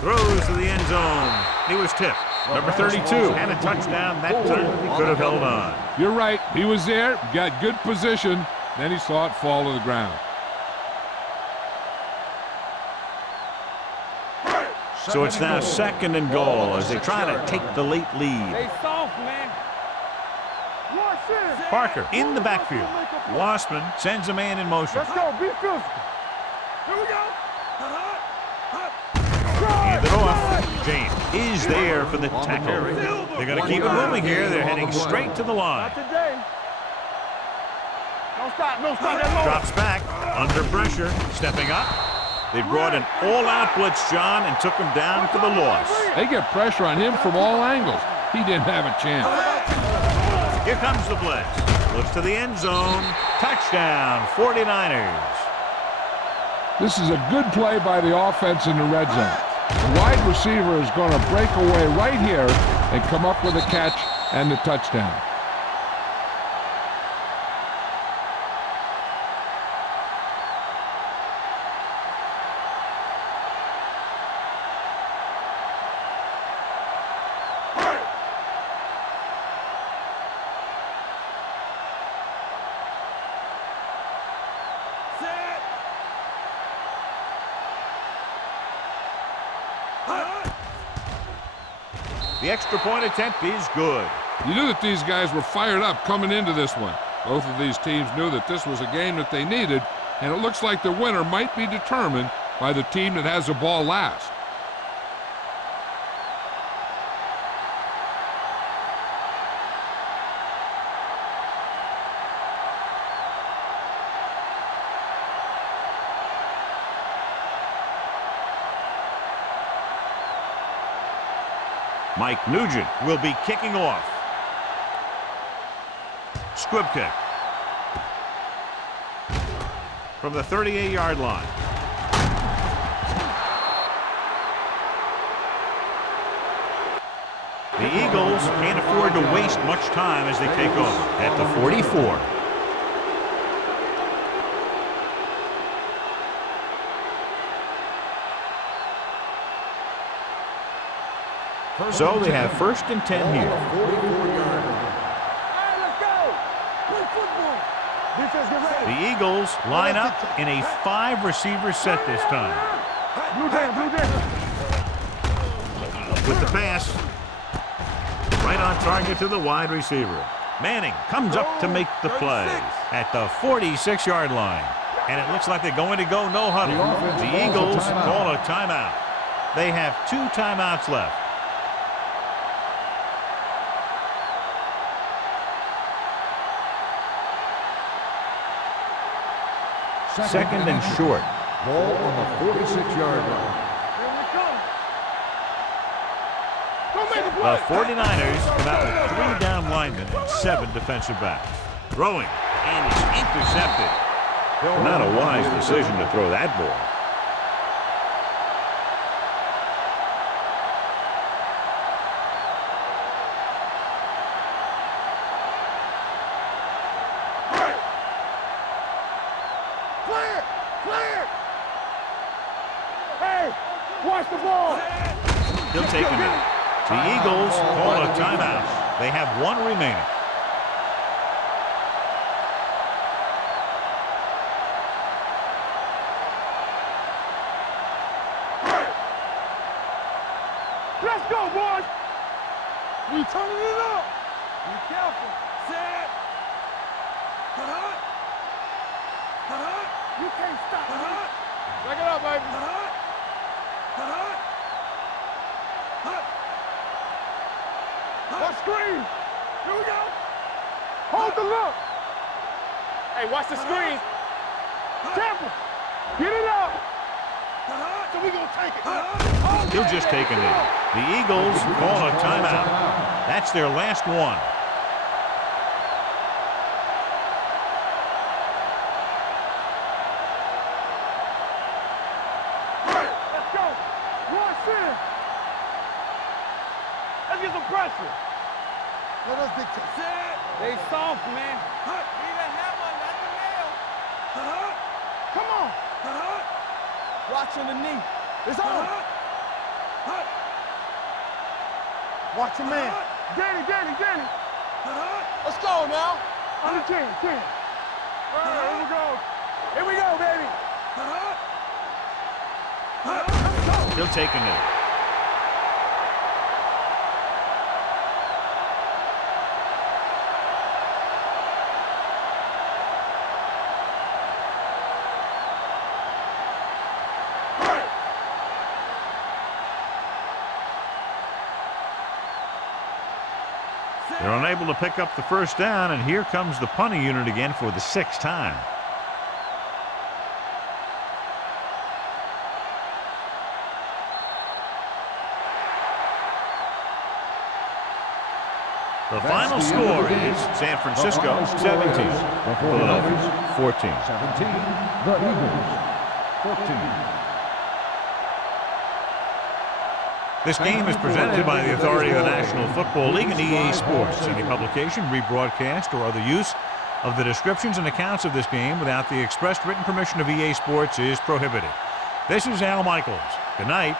Throws to the end zone. He was tipped. Number 32 had a touchdown that time. He could have held on. You're right. He was there, got good position, then he saw it fall to the ground. So it's now 2nd and goal as they try to take the late lead. They soft, man. Parker in the backfield. Wassman sends a man in motion. Let's go. Be physical. Here we go. Hand it off. James is there for the tackle. They're going to keep it moving here. They're heading straight to the line. Not today. Don't stop. Don't stop that Drops back. Under pressure. Stepping up. They brought an all-out blitz, John, and took him down for the loss. They get pressure on him from all angles. He didn't have a chance. Here comes the blitz. Looks to the end zone. Touchdown, 49ers. This is a good play by the offense in the red zone. The wide receiver is going to break away right here and come up with a catch and the touchdown. The extra point attempt is good. You knew that these guys were fired up coming into this one. Both of these teams knew that this was a game that they needed, and it looks like the winner might be determined by the team that has the ball last. Mike Nugent will be kicking off. Squib kick. From the 38-yard line. The Eagles can't afford to waste much time as they take off at the 44. So they have 1st and 10 here. 44-yard line. The Eagles line up in a 5-receiver set this time. Blue down. With the pass, right on target to the wide receiver. Manning comes up to make the play at the 46-yard line. And it looks like they're going to go no huddle. The Eagles call a timeout. They have 2 timeouts left. Second and short. Ball on the 46-yard line. The 49ers come out with 3 down linemen and 7 defensive backs. Throwing, and it's intercepted. Not a wise decision to throw that ball. Clear! Hey, watch the ball! He'll take a minute. The Eagles call a timeout. They have 1 remaining. Let's go, boys! We turning it up! Be careful. Set. You can't stop me. Back it up, baby. Watch screen. Here we go. Hold the look. Hey, watch the screen. Careful. Get it up. So we gonna take it. He'll just take a knee. The Eagles call a timeout. That's their last one. Let's go. Rush in. Let's get some pressure. Let us dictate. They soft, man. Need a hammer, not the nail. Come on. Watching the knee. It's on. Watch your man. Danny. Let's go now. Under 10. Here we go, baby. He'll take a knee. They're unable to pick up the first down, and here comes the punting unit again for the 6th time. The final score is San Francisco 17, Philadelphia 14. 17, the Eagles, 14. This game is presented by the authority of the National Football League and EA Sports. Any publication, rebroadcast, or other use of the descriptions and accounts of this game without the expressed written permission of EA Sports is prohibited. This is Al Michaels. Good night.